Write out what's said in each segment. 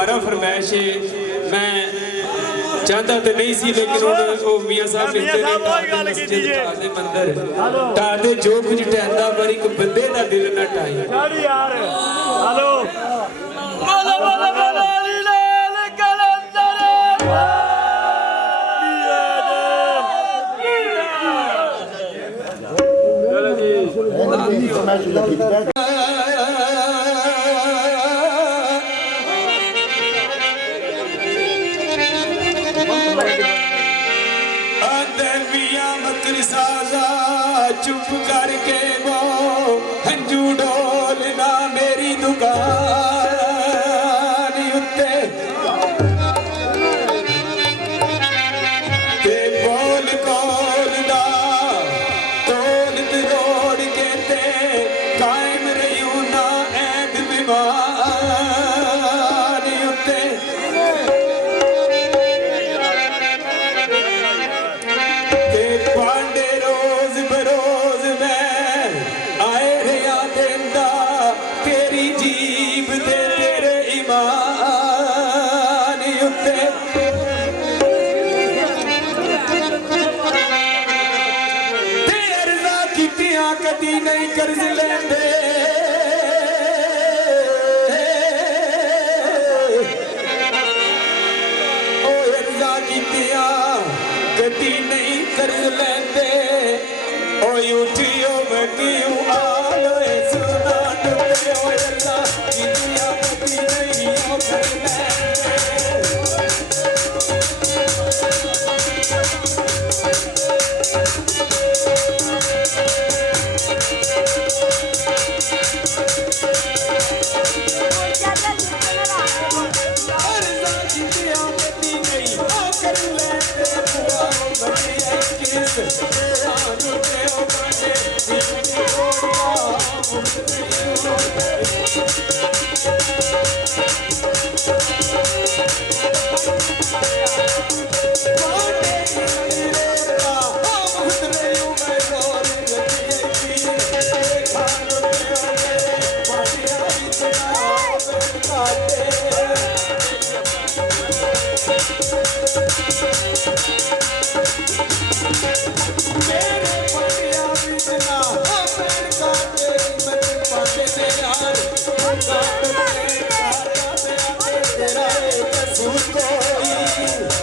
दोबारा फरमाइश है मैं चाहता तो नहीं सी लेकिन वो मियां साहब ने मंदिर ढाते जो कुछ ढहंदा पर एक बंदे का दिल ना ढाई यार हेलो चुप करके वो हंजू डोलना मेरी दुकान उत्ते ते बोल कोल दा तोल तरोड़ के ते कायम रही ना ऐद बीमार उत्ते ते पांडे रोज बरोज में आए रिया देंदा तेरी जीब दे तेरे ईमान उत्ते ते अर्जा कीतियां कदी नहीं कर्ज लेंदे ओ अर्जा कीतियां कदी नहीं कर्ज लेंदे ओ उठियो बगियो आलोए सुना डुबे ओ अल्लाह कीतियां कदी नहीं ओ कर लेंदे अर्जा कीतियां कदी नहीं ओ कर लेंदे बुआ बड़ी किस तेरा डुबे ओ बड़े जिंदगी मेरे पटिया बिना पेड़ काटे मत पाते से यार तेरा कसूर कोई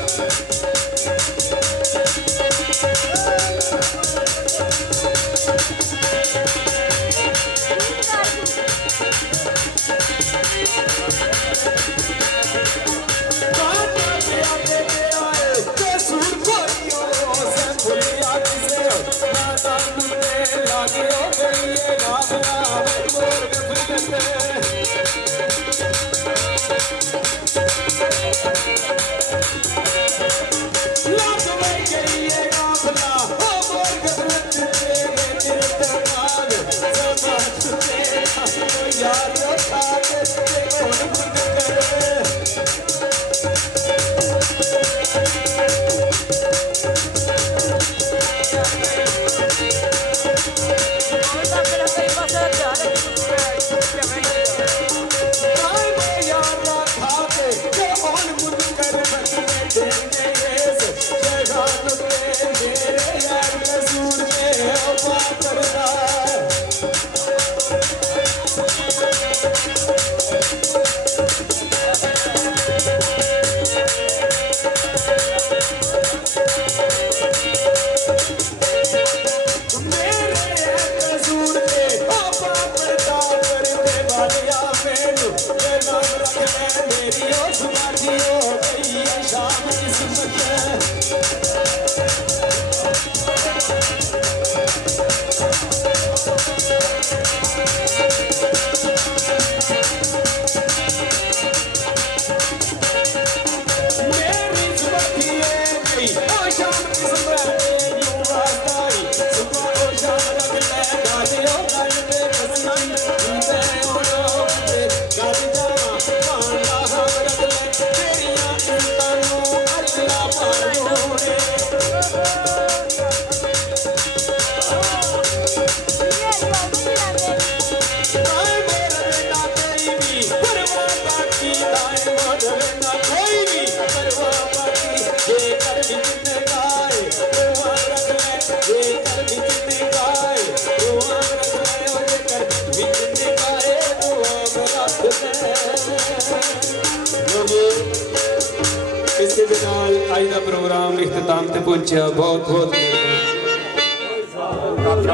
ਅੱਜ ਦਾ ਪ੍ਰੋਗਰਾਮ ਇਖਤਤਾਮ ਤੇ ਪਹੁੰਚਿਆ। ਬਹੁਤ ਬਹੁਤ ਮਿਹਰਬਾਨੀ।